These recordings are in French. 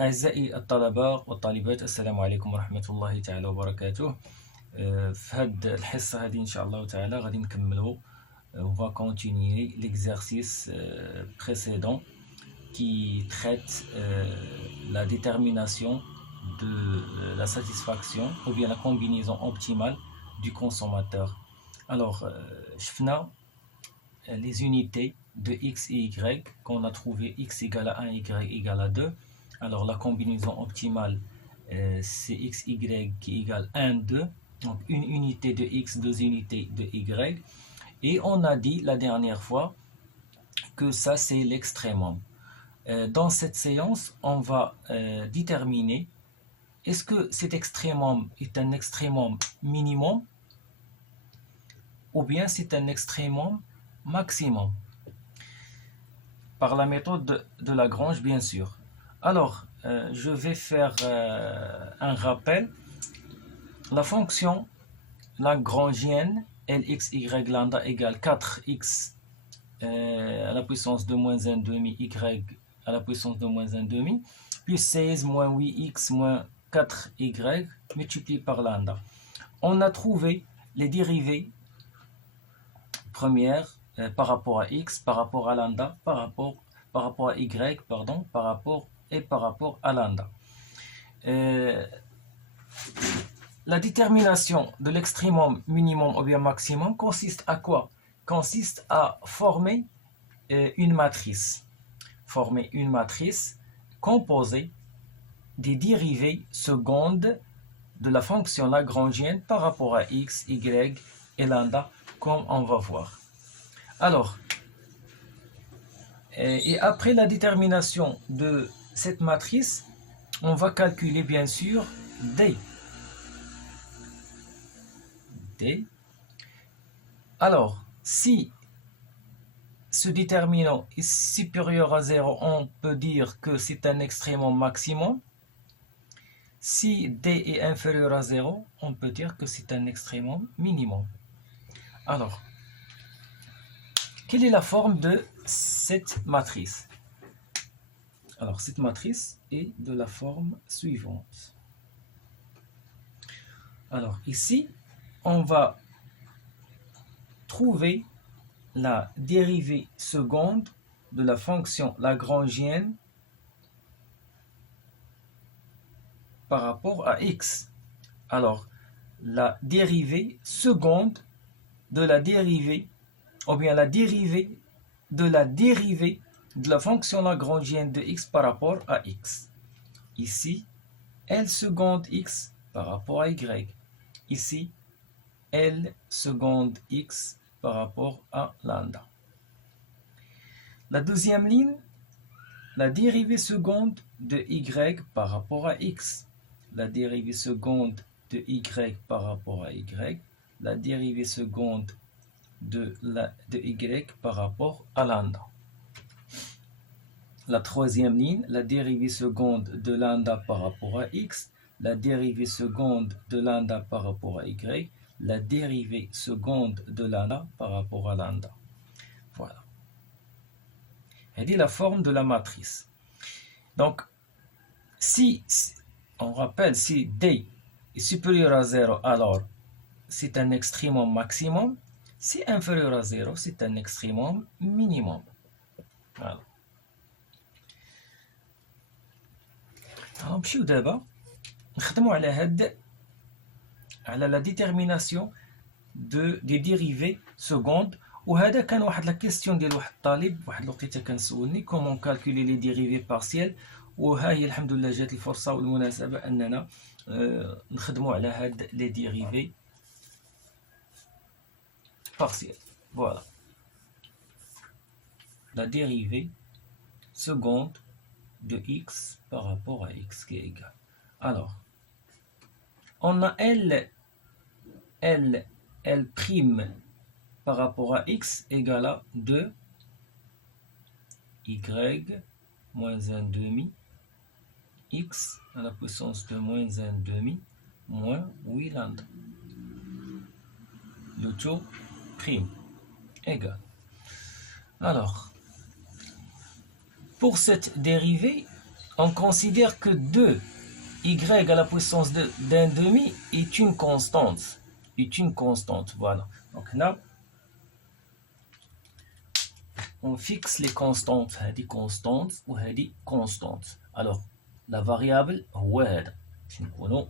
أعزائي الطلبة والطالبات، السلام عليكم ورحمة الله تعالى وبركاته. في هاد الحصة هذه إن شاء الله تعالى غادي نكملو. On va continuer l'exercice précédent qui traite la détermination de la satisfaction ou bien la combinaison optimale du consommateur. Alors, شفنا les unités de x et y qu'on a trouvé x égale à 1, y égale à 2. Alors la combinaison optimale, c'est xy qui égale 1, 2. Donc une unité de x, deux unités de y. Et on a dit la dernière fois que ça c'est l'extrémum. Dans cette séance, on va déterminer est-ce que cet extrémum est un extrémum minimum ou bien c'est un extrémum maximum, par la méthode de Lagrange, bien sûr. Alors, je vais faire un rappel. La fonction lagrangienne Lxy lambda égale 4x à la puissance de moins 1 demi y à la puissance de moins 1 demi plus 16 moins 8x moins 4y multiplié par lambda. On a trouvé les dérivées premières par rapport à x, par rapport à lambda, par rapport à y, pardon, par rapport à lambda. La détermination de l'extrémum minimum ou bien maximum consiste à quoi? Consiste à former une matrice. Former une matrice composée des dérivées secondes de la fonction lagrangienne par rapport à x, y et lambda, comme on va voir. Alors, et après la détermination de cette matrice, on va calculer bien sûr D. Alors, si ce déterminant est supérieur à 0, on peut dire que c'est un extrémum maximum. Si D est inférieur à 0, on peut dire que c'est un extrémum minimum. Alors, quelle est la forme de cette matrice? Alors, cette matrice est de la forme suivante. Alors, ici, on va trouver la dérivée seconde de la fonction lagrangienne par rapport à x. Alors, la dérivée seconde de la dérivée, ou bien la dérivée de la fonction lagrangienne de x par rapport à x. Ici, L seconde x par rapport à y. Ici, L seconde x par rapport à lambda. La deuxième ligne, la dérivée seconde de y par rapport à x. La dérivée seconde de y par rapport à y. La dérivée seconde de y par rapport à lambda. La troisième ligne, la dérivée seconde de lambda par rapport à x. La dérivée seconde de lambda par rapport à y. La dérivée seconde de lambda par rapport à lambda. Voilà. Elle est la forme de la matrice. Donc, si on rappelle, si D est supérieur à 0, alors c'est un extrémum maximum. Si inférieur à 0, c'est un extrémum minimum. Voilà. نمشيو دابا نخدموا على la détermination des dérivées secondes. وهذا كان واحد لا كيستيون ديال واحد الطالب واحد الوقيته كنسولني كومون كالكولي لي ديريفي بارسيال، وها هي الحمد لله جات الفرصه والمناسبه اننا نخدموا على هاد لي ديريفي بارسيال. Voilà. La dérivée seconde de x par rapport à x qui est égal. Alors, on a L' par rapport à x égale à 2 y moins 1 demi x à la puissance de moins 1 demi moins 8 lambda. Le taux prime égal. Alors, pour cette dérivée, on considère que 2y à la puissance d'un demi est une constante. Voilà. Donc là, on fixe les constantes. هذه constante وهذه constante. Alors, la variable هو هذا. نكونوا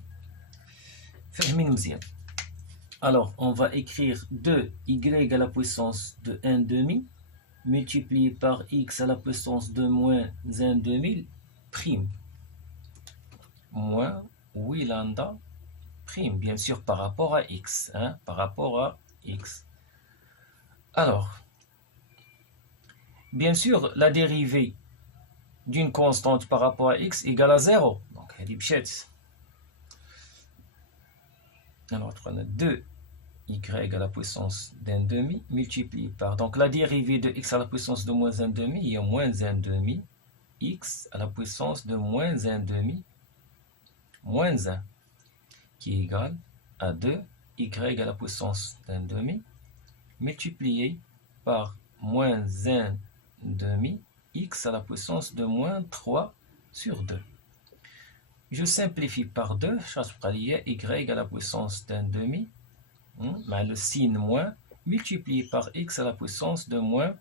فاهمين مزيان. Alors, on va écrire 2y à la puissance de 1 demi multiplié par x à la puissance de moins 1 demi prime moins 8 lambda prime, bien sûr par rapport à x, hein, par rapport à x. Alors, bien sûr, la dérivée d'une constante par rapport à x égale à 0. Donc, elle est bchette. Alors, on a 2y à la puissance d'un demi multiplié par, donc la dérivée de x à la puissance de moins 1 demi, il y a moins 1 demi, x à la puissance de moins 1 demi, moins 1, qui est égal à 2y à la puissance d'un demi, multiplié par moins 1 demi, x à la puissance de moins 3 sur 2. Je simplifie par 2, y à la puissance d'un demi, le signe moins, multiplié par x à la puissance de moins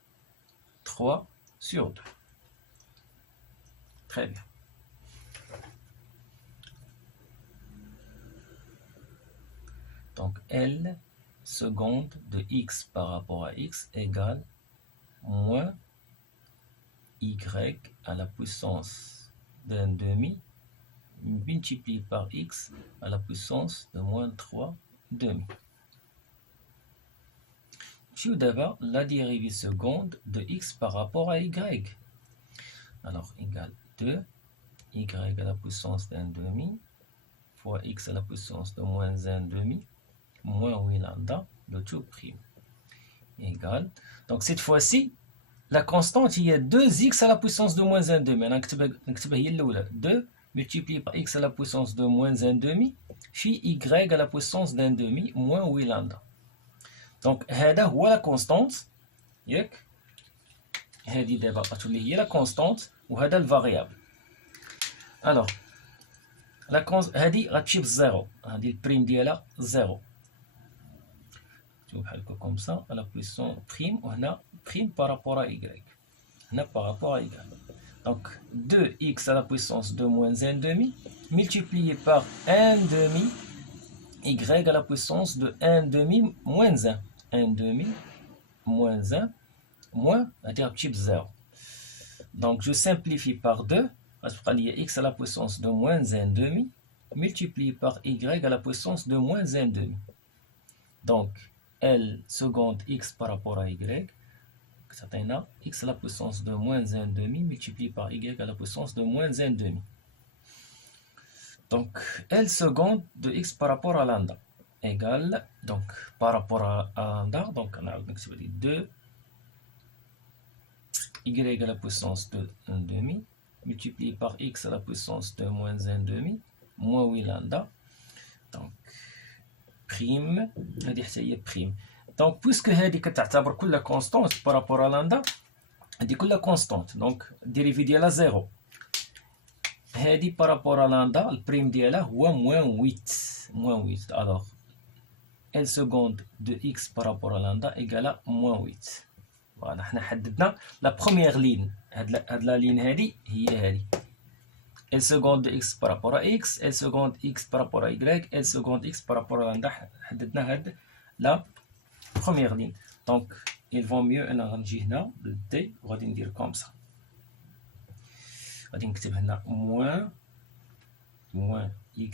3 sur 2. Très bien. Donc, L seconde de x par rapport à x égale moins y à la puissance d'un demi multiplié par x à la puissance de moins 3 demi. Tout d'abord, la dérivée seconde de x par rapport à y. Alors, égale 2 y à la puissance d'un demi fois x à la puissance de moins 1 demi moins 8 lambda de tout prime égale. Donc, cette fois-ci, la constante, il y a 2x à la puissance de moins 1 demi. نكتبها هي الأولى 2 multiplié par x à la puissance de moins 1 demi في y à la puissance d'un demi moins 8 lambda. Donc, هذا هو la constante. ياك هذه دابا غتولي هي la constante وهذا الفاريابل. Alors, هذه غتمشي بالزيرو، هذه البريم ديالها زيرو. بحال هكا كوم سا على puissance prime وهنا prime par rapport à y. هنا par rapport à y. Donc 2x à la puissance de moins 1 demi multiplié par 1 demi y à la puissance de 1 demi moins 1. 1 demi moins 1 moins, c'est-à-dire petit 0. Donc je simplifie par 2, il y a x à la puissance de moins 1 demi multiplié par y à la puissance de moins 1 demi. Donc L seconde x par rapport à y, ça a x à la puissance de moins 1 demi multiplié par y à la puissance de moins 1 demi. Donc L seconde de x par rapport à lambda égale, donc par rapport à lambda, donc on a 2 y à la puissance de 1 demi multiplié par x à la puissance de moins 1 demi moins 8 lambda. Donc prime هذه حتى هي prime. Donc puisque هذه كتعتبر كلها constante par rapport à lambda هذه كلها constante, donc dérivée ديالها 0. هذه par rapport à lambda البريم ديالها هو moins 8. Alors L seconde de x par rapport à lambda égale à moins 8. Voilà, حنا حددنا la première ligne. هاد la ligne هذه هي هذه. L seconde de x par rapport à x, L seconde x par rapport à y, L seconde x par rapport à lambda. حددنا هاد la première ligne. Donc il vaut mieux انا غنجي هنا بالدي وغادي ندير comme ça. غادي نكتب هنا moins y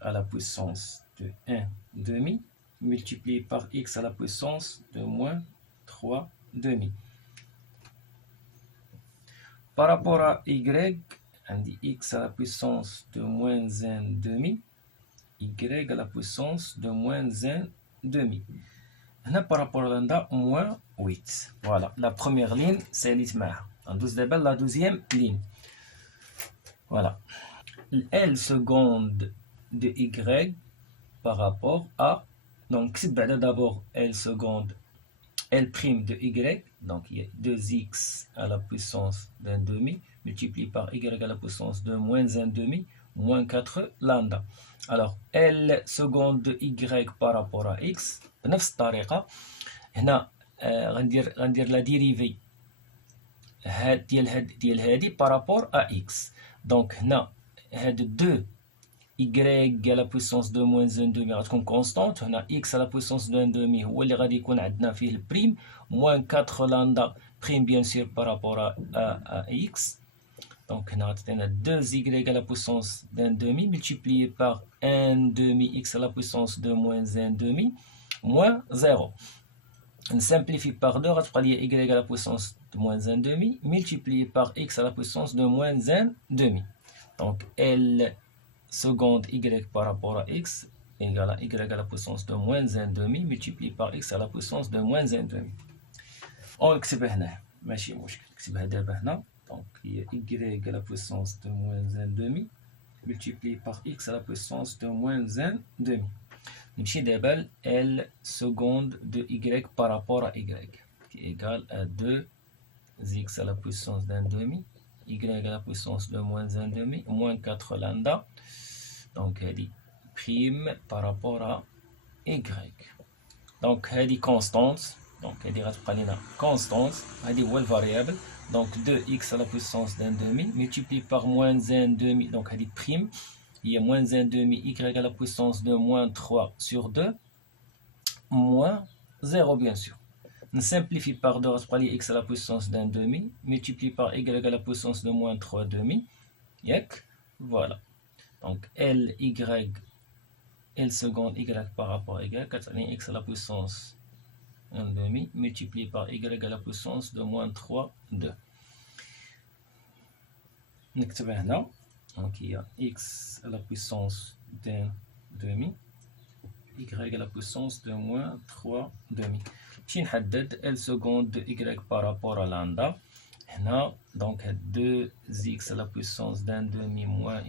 à la puissance de 1 demi multiplié par x à la puissance de moins 3 demi. Par rapport à y, on dit x à la puissance de moins 1 demi, y à la puissance de moins 1 demi. Là, par rapport à lambda, moins 8. Voilà, la première ligne, c'est l'ismah. On douce la deuxième ligne. Voilà. L seconde de y par rapport à, donc c'est d'abord L seconde, L prime de y, donc il y a 2x à la puissance d'un demi multiplié par y à la puissance de moins 1 demi, moins 4 lambda. Alors, L seconde de y par rapport à x. بنفس الطريقة هنا غندير لا ديريفي ديال هادي بارابور ا اكس. دونك هنا هاد 2 y à la puissance de moins 1 demi غتكون كونستانت. هنا x à la puissance de 1 demi هو اللي غادي يكون عندنا فيه البريم moins 4 لامدا بريم بيان سور بارابور ا x. دونك هنا غتعطينا 2y à la puissance de 1 demi multiplié par 1 demi x à la puissance de moins 1 demi moins 0. On simplifie par 2, غتبقى لي y à la puissance de moins 1 demi multiplié par x à la puissance de moins 1 demi. Donc L seconde y par rapport à x égale à y à la puissance de moins 1 demi multiplié par x à la puissance de moins 1 demi. ونكتبها هنا ماشي مشكل، نكتبها دابا هنا. Donc هي y à la puissance de moins 1 demi multiplié par x à la puissance de moins 1 demi. نمشي دابا ل L seconde de y par rapport à y qui est égal à 2x à la puissance d'un demi y à la puissance de moins 1 demi moins 4 lambda. Donc هذه prime par rapport à y. Donc هذه constante. Donc هذه غتبقى لنا constante. هذه هو الفاريابل. Donc 2x à la puissance d'un demi multiplié par moins 1 demi. Donc هذه prime. Il y a moins 1 demi y à la puissance de moins 3 sur 2 moins 0 bien sûr. On simplifie par 2 x à la puissance d'un demi multiplié par y à la puissance de moins 3 demi. Voilà. Donc L seconde y par rapport à y, x à la puissance 1 demi multiplié par y à la puissance de moins 3, 2. نكتبها هنا. Donc il y a x à la puissance d'un demi y à la puissance de moins 3 demi. باش نحدد L seconde de y par rapport à lambda. هنا donc 2x à la puissance d'un demi moins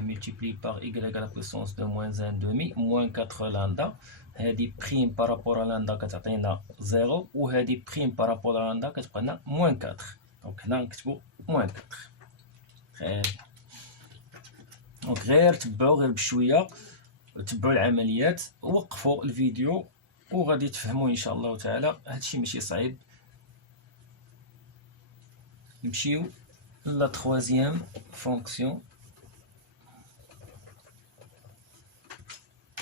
multiplié par y à la puissance de moins 1 demi moins 4 lambda. هذه prime par rapport à lambda كتعطينا 0 وهذه prime par rapport à lambda كتبقى لنا moins 4. Donc هنا نكتبو moins 4. دونك غير تبعوا غير بشويه، تبعوا العمليات، وقفوا الفيديو وغادي تفهموا ان شاء الله تعالى. هادشي ماشي صعيب. نمشيو لا troisième fonction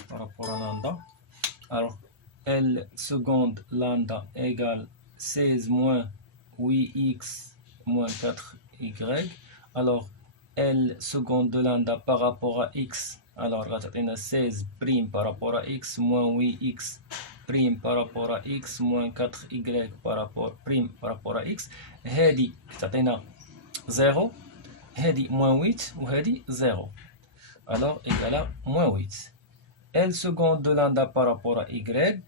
par rapport à lambda. Alors L seconde lambda égale 16 moins 8x moins 4y. Alors L seconde de lambda par rapport à x. Alors غتعطينا 16 prime par rapport à x moins 8x prime par rapport à x moins 4y par rapport prime par rapport à x. هذه تعطينا 0 هذه moins 8 وهذه 0. Alors égal à moins 8. L seconde de lambda par rapport à y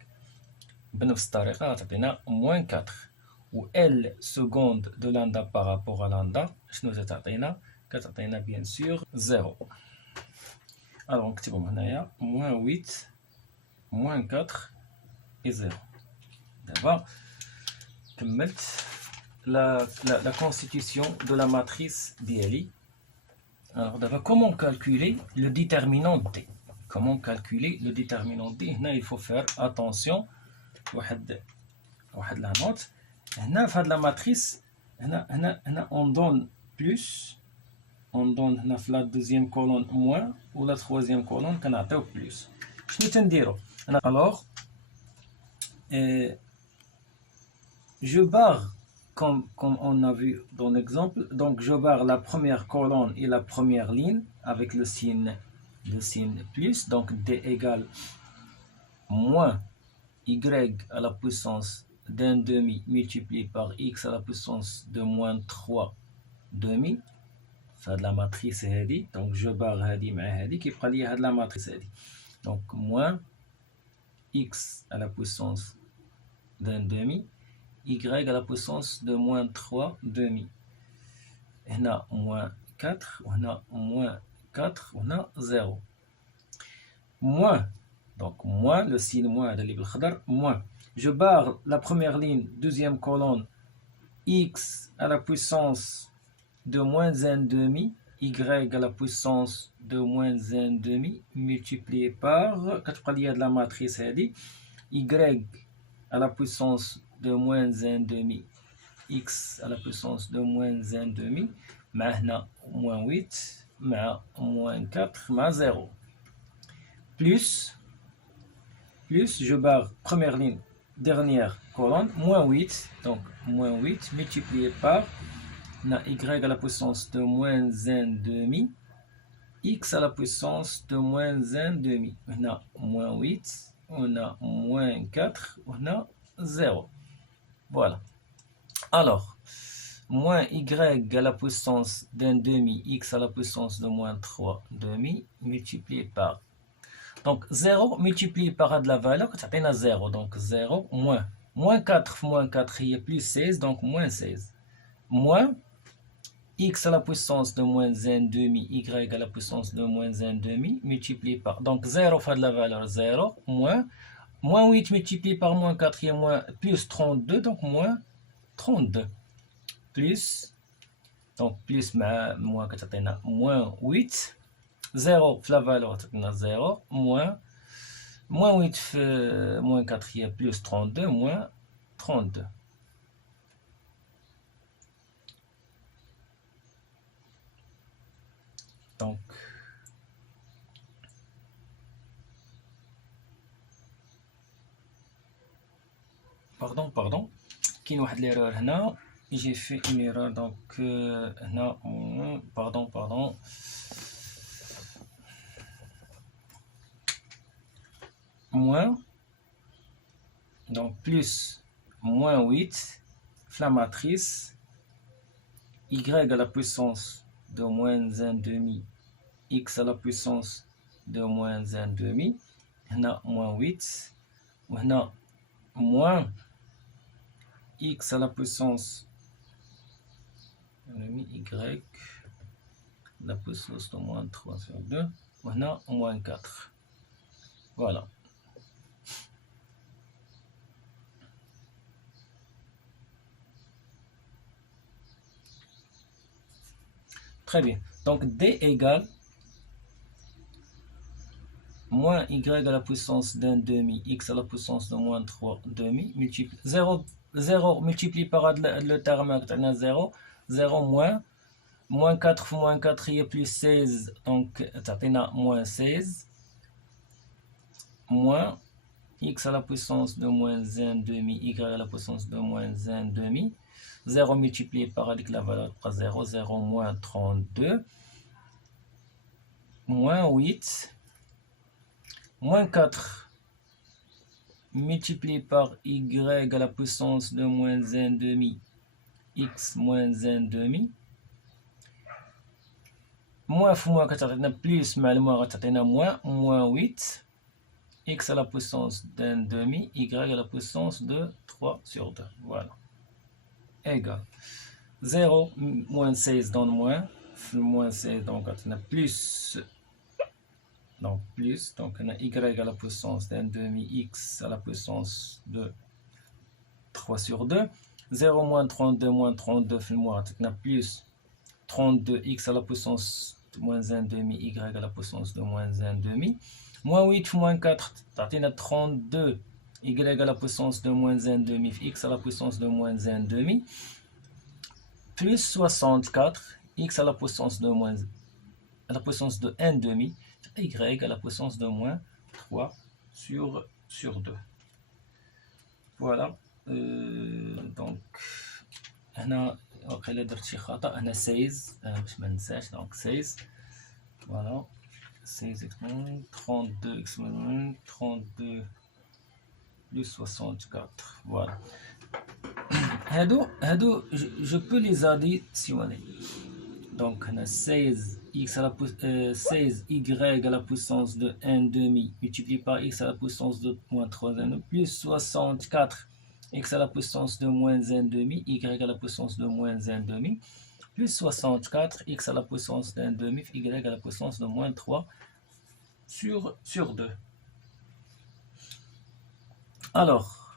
بنفس الطريقة غتعطينا moins 4. و L seconde de lambda par rapport à lambda شنو تعطينا؟ كتعطينا bien sûr 0. Alors نكتبهم هنايا moins 8 moins 4 et 0. دابا كملت la constitution de la matrice ديالي. Alors d'abord comment calculer le déterminant D. Comment calculer le déterminant D. هنا il faut faire attention. واحد la note. هنا في هاد la matrice هنا on donne plus. On donne هنا في la deuxième colonne moins ou la troisième colonne كنعطيو plus. شنو تنديرو هنا؟ alors je barre comme on a vu dans l'exemple. Donc je barre la première colonne et la première ligne avec le signe plus. Donc D égale moins y à la puissance d'un demi multiplié par x à la puissance de moins 3 demi. فهاد la matrice هادي. Donc je barre هادي مع هادي كيبقى لي هاد la matrice هادي. Donc moins x à la puissance d'un demi y à la puissance de moins 3 demi. هنا moins 4 وهنا moins 4 وهنا 0. Moins. Donc moins, le signe moins اللي بالخضر moins. Je barre la première ligne, deuxième colonne x à la puissance de moins 1,5 y à la puissance de moins 1,5 multiplié par, il y a de la matrice, y à la puissance de moins 1,5 x à la puissance de moins 1,5 مع moins 8 مع moins 4 مع 0 plus je barre première ligne dernière colonne moins 8 donc moins 8 multiplié par y à la puissance de moins 1,5 x à la puissance de moins 1,5 on a moins 8 on a moins 4 on a 0 voilà. Alors, moins y à la puissance d'un demi, x à la puissance de moins 3 demi, multiplié par. Donc, 0 multiplié par de la valeur, ça fait 0. Donc, 0 moins. Moins 4 il y a plus 16, donc moins 16. Moins x à la puissance de moins 1 demi, y à la puissance de moins 1 demi, multiplié par. Donc, 0 fait de la valeur 0, moins. Moins 8 multiplié par moins 4, il y a moins, plus 32, donc moins 32. Plus, donc plus moins 8, 0 la valeur 0, moins 8 moins 4 il y a plus 32, moins 32. Donc, pardon, qui nous a de l'erreur là. J'ai fait une erreur, donc non, pardon. Moins, donc plus moins 8, la matrice, y à la puissance de moins 1,5, x à la puissance de moins 1,5, on a moins 8, on a moins x à la puissance y la puissance de moins 3 sur 2, on a moins 4. Voilà. Très bien. Donc d égale moins y à la puissance d'un demi, x à la puissance de moins 3 demi, multiplié 0 multiplié par le terme 0, 0 moins 4 fois moins 4 il y a plus 16, donc ça fait moins 16, moins x à la puissance de moins 1 demi, y à la puissance de moins 1 demi, 0 multiplié par avec la valeur 0, 0 moins 32, moins 8, moins 4 multiplié par y à la puissance de moins 1 demi, x moins 1 demi, moins fois moins plus moins 8, x à la puissance d'un demi, y à la puissance de 3 sur 2. Voilà. Égal. 0 moins 16 donne moins 16, donc on a plus. Donc plus, donc on a y à la puissance d'un demi, x à la puissance de 3 sur 2. 0 moins 32 on a plus 32 x à la puissance de moins 1 demi, y à la puissance de moins 1 demi. Moins 8 moins 4, on a 32 y à la puissance de moins 1 demi, x à la puissance de moins 1 demi. Plus 64 x à la puissance de moins à la puissance de 1 demi, y à la puissance de moins 3 sur 2. Voilà. Donc, هنا وقيلا درت شي خطأ، هنا 16 باش ما ننساش، donc 16 voilà 16 32 x 32 plus 64 voilà. هادو je peux les additionner. Donc, on a 16 x à la 16 y à la puissance de 1 demi multiplié par x à la puissance de moins 3 demi plus 64 x à la puissance de moins 1 demi, y à la puissance de moins 1 demi, plus 64 x à la puissance d'un demi, y à la puissance de moins 3 sur 2. Alors,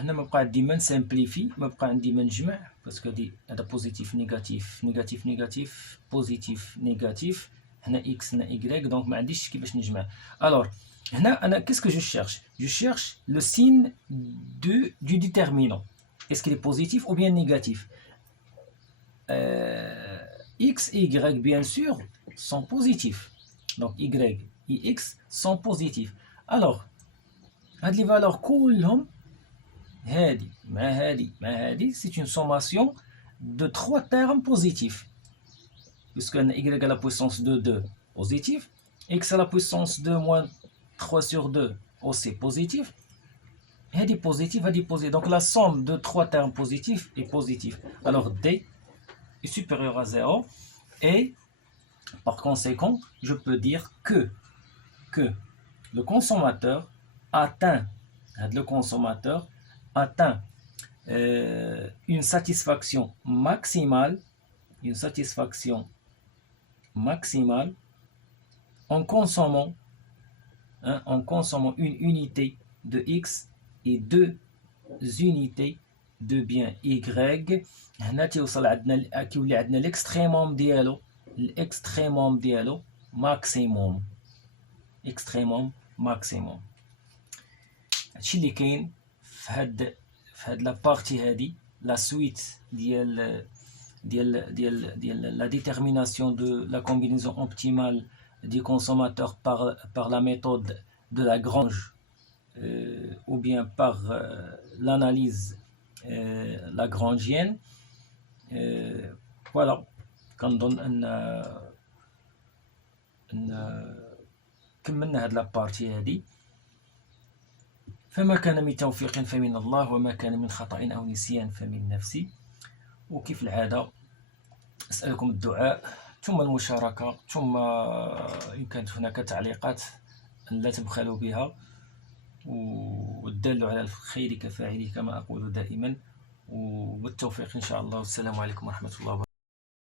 هنا ما بقى عندي ما نسامبليفي، ما بقى عندي ما نجمع، باسكو هذا بوزيتيف نيجاتيف نيجاتيف نيجاتيف بوزيتيف نيجاتيف، هنا اكس هنا ايكغيك، دونك ما عنديش كيفاش نجمع. الوغ هنا انا كيسكو جو شيرش؟ جو شيرش لو سين دو ديتيرمينون، est-ce qu'il est positif ou bien négatif. X et Y bien sûr sont positifs, donc Y et X sont positifs. Alors هاد les valeurs كلهم هادي مع هادي مع هادي c'est une sommation de 3 termes positifs, puisque Y à la puissance de 2 positif, X à la puissance de moins 3 sur 2 aussi positif, هادي positif, هادي positif. Donc la somme de 3 termes positifs est positive. Alors D est supérieur à 0 et par conséquent je peux dire que le consommateur atteint une satisfaction maximale en consommant une unité de X et 2 unités de bien Y. هنا تيوصل عندنا كيولي عندنا الاكستريموم ديالو ماكسيموم. هادشي اللي كاين في هاد لا بارتي هادي، لا سويت ديال la détermination de la combinaison optimale des consommateurs par la méthode de Lagrange ou bien par l'analyse lagrangienne. Voilà, كنظن ان كملنا هاد لابارتي هادي. فما كان من توفيق فمن الله، وما كان من خطأ أو نسيان فمن نفسي. وكيف العادة أسألكم الدعاء ثم المشاركة، ثم إن كانت هناك تعليقات أن لا تبخلوا بها، والدال على الخير كفاعله كما أقول دائما. وبالتوفيق إن شاء الله، والسلام عليكم ورحمة الله وبركاته.